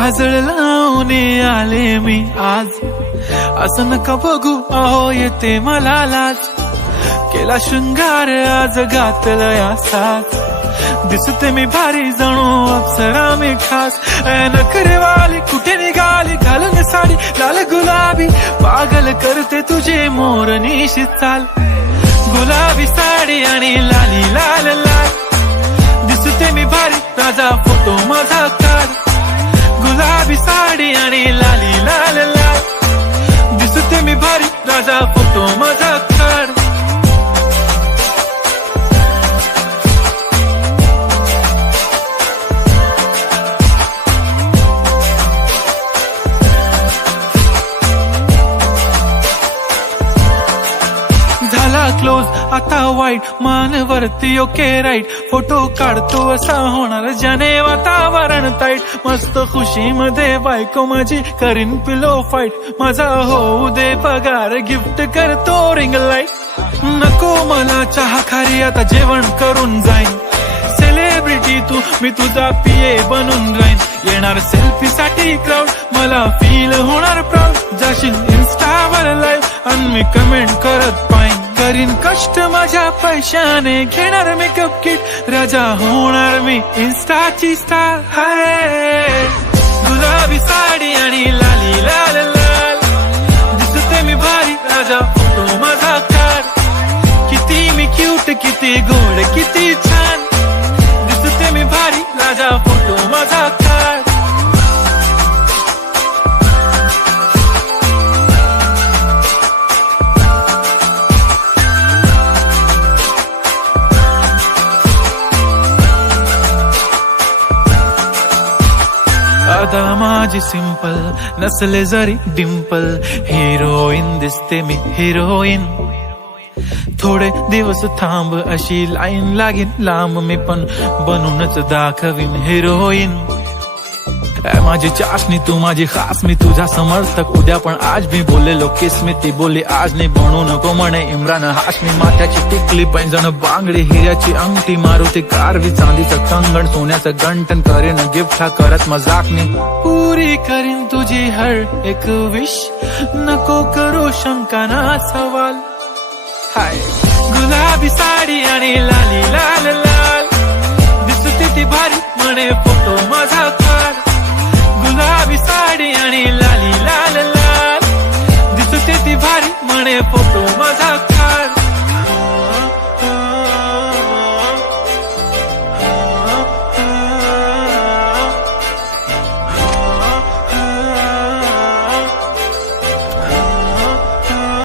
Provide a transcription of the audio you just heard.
काजळ लावून आले मी आज, असं नका बघू अहो येते मला लाज. केला शृंगार आज घातलं या साज, दिसते मी भारी जणू अप्सरा मी खास. नखरेवाली कुठे निघाली घालून साडी लाल गुलाबी, पागल करते तुझे मोरनीशी चाल. गुलाबी साडी आणि लाली लाल लाल, दिसते मी भारी राजा फोटो माझा काढ. गुलाबी साडी आणि लाली लाल लाल, दिसते मी भारी राजा फोटो माझा काढ. झाला क्लोज आता वाईट, मान वरती ओके राईट. फोटो काढतो असा होणार ज्याने वातावरण ताईट. मस्त खुशी मध्ये बायको माझी करीन पिलो फाईट. माझा होऊ दे पगार गिफ्ट करतो रिंग लाईट. नको मला चहा खारी आता जेवण करून जाईन. सेलिब्रिटी तू मी तुझा पिये बनून राहीन. येणार सेल्फी साठी क्राऊड मला फील होणार प्राऊड. जाशील इन्स्टावर लाईव्ह आणि मी कमेंट करत पाहिन. करीन कष्ट माझ्या पैशाने घेणार मेकअप किट. राजा होणार मी इन्स्टाची स्टार. हाय गुलाबी साडी आणि लाली लाल लाल, दिसते मी भारी राजा फोटो माझा काढ. किती मी क्यूट किती गोड किती छान, दिसते मी भारी राजा फोटो माझा काढ. आता माझी सिंपल नसले जरी डिंपल, हिरोईन दिसते मी हिरोईन. थोडे दिवस थांब अशी लाईन लागेल लांब, मी पण बनूनच दाखवीन हिरोईन. माझी चाशनी तू माझी खास, मी तुझा समर्थक उद्या पण आज. मी बोललेलो किस मी ती बोलली आज नाही. बनू नको म्हणे इम्रान हाशमी. माथ्याची टिकली पैंजण बांगडी हिऱ्याची अंगठी, मारुती कारवी चांदीचं कंगण सोन्याचं गंटन. करेन गिफ्ट हा करत मजाकनी, पुरी करीन तुझी हर एक विश. नको करू शंका ना सवाल. हाय गुलाबी साडी आणि लाली लाल लाल, दिसते ती भारी म्हणे फोटो माझा काढ. गुलाबी साडी आणि लाली लाल लाल, दिसते ती भारी म्हणे फोटो